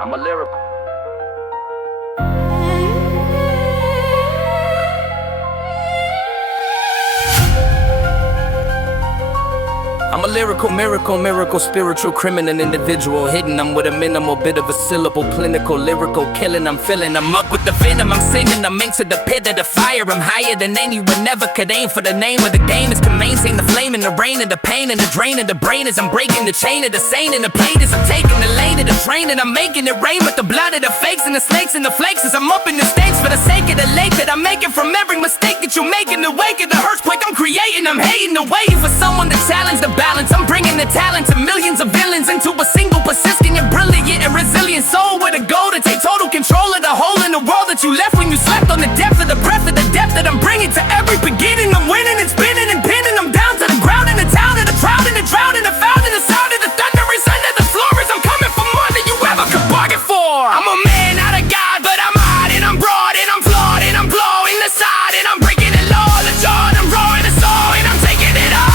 I'm a lyrical. I'm a lyrical miracle, spiritual criminal individual. Hitting them with a minimal bit of a syllable, clinical, lyrical, killing. I'm filling them up with the venom. I'm sending them into the pit of the fire. I'm higher than anyone ever could aim for. The name of the game is to maintain the flame and the rain and the pain and the drain of the brain as I'm breaking the chain of the sane and the plate as I'm taking the lane of the train and I'm making it rain with the blood of the fakes and the snakes and the flakes as I'm up in the stakes for the sake of the lake that I'm making from every mistake that you make in the wake of the earthquake. I'm creating, I'm hating, I'm waiting for someone to challenge the balance. I'm bringing the talent to millions of villains into a single persistent and brilliant and resilient soul with a goal to take total control of the hole in the world that you left when you slept on the depth of the breath of the depth that I'm bringing to every beginning. I'm winning and spinning and pinning them down to the ground in the town of the crowd and the drought and the found and the sound of the thunder is under the floor as I'm coming for more than you ever could bargain for. I'm a man, not a god, but I'm hot and I'm broad and I'm flawed and I'm blowing the side and I'm breaking the law, the jaw, and I'm roaring the saw and I'm taking it all.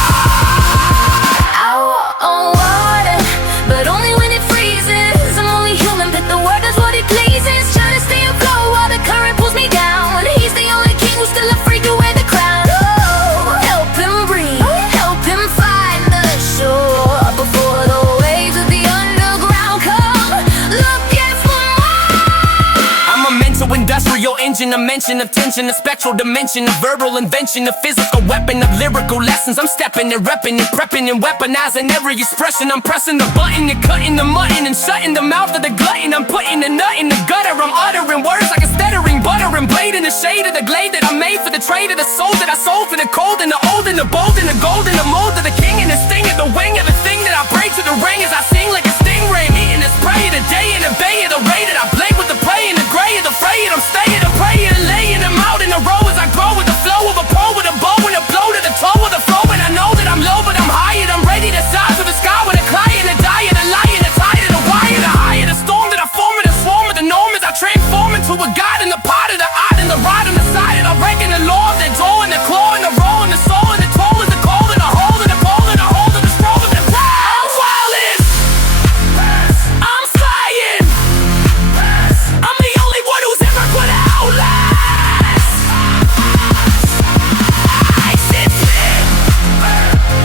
On water, but only when it freezes. I'm only human, but the word does what it pleases. Trying to stay afloat while the current pulls me down. He's the only king who's still afraid to wear the crown. Oh, help him breathe, help him find the shore before the waves of the underground come looking for more. I'm a mental industrial engine, a mention of tension, a spectral dimension, a verbal invention, a physical weapon of lyrical lessons. I'm stepping and repping and prepping and weaponizing every expression. I'm pressing the button and cutting the mutton and shutting the mouth of the glutton. I'm putting the nut in the gutter. I'm uttering words like a stuttering buttering blade in the shade of the glade that I made for the trade of the soul that I sold for the cold and the old and the bold and the gold and the mold of the king and the sting of the wing of the thing that I break to the ring as I sing like a stingray. Eating this prey of the day and the bay of the ray that I play with the prey and the gray of the fray and I'm staying to pray and laying them out in a row as I grow with the flow of a pole with a bow and a blow to the toe of the flow. And I know that I'm low but I'm high and I'm ready to size with the sky with a client, a die and a lion, a tide and a wire, the high of the storm that I form and the swarm of the norm as I transform into a god in the pot of the odd and the rod on the side and I'm breaking the law of the door and the claw and the roll and the soul and the toll and the cold and the hole and the pole and the hold and the scroll and the I'm wildest. I'm flying. I'm the only one who's ever gonna outlast. Ice is thin.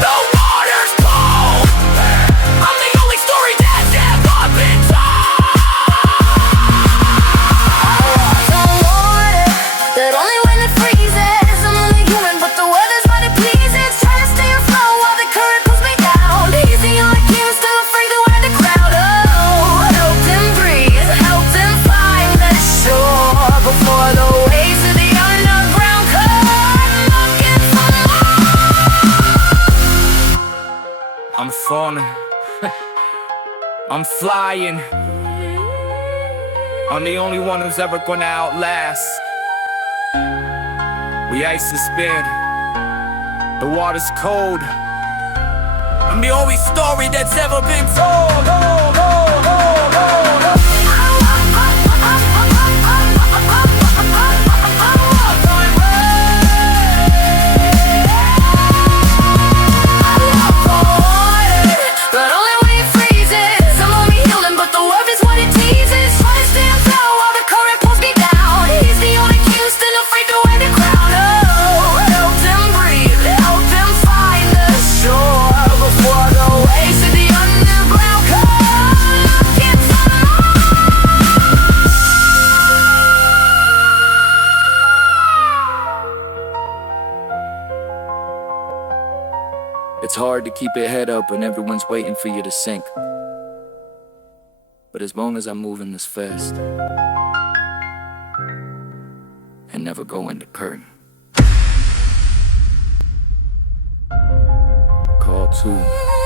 The water's cold. I'm the only story that's ever been told. On water, but only when it freezes. I'm only human, but the weather's what it pleases. Trying to stay afloat while the current pulls me down. He's the only king who's still afraid to wear the crown. Oh, help him breathe, help him find the shore before the waves of the underground come looking for more. I'm falling. I'm flying. I'm the only one who's ever gonna outlast. We ice and spin. The water's cold. I'm the only story that's ever been told. But only when it freezes. I'm only human, but the word is what it teases. Trying to stay afloat while the current pulls me down. He's the only king who's still afraid to wear the crown. Oh, help him breathe, help him find the shore before the waves of the underground come looking for It's hard to keep your head up when everyone's waiting for you to sink. But as long as I'm moving this fast and never go into curtain. Call 2.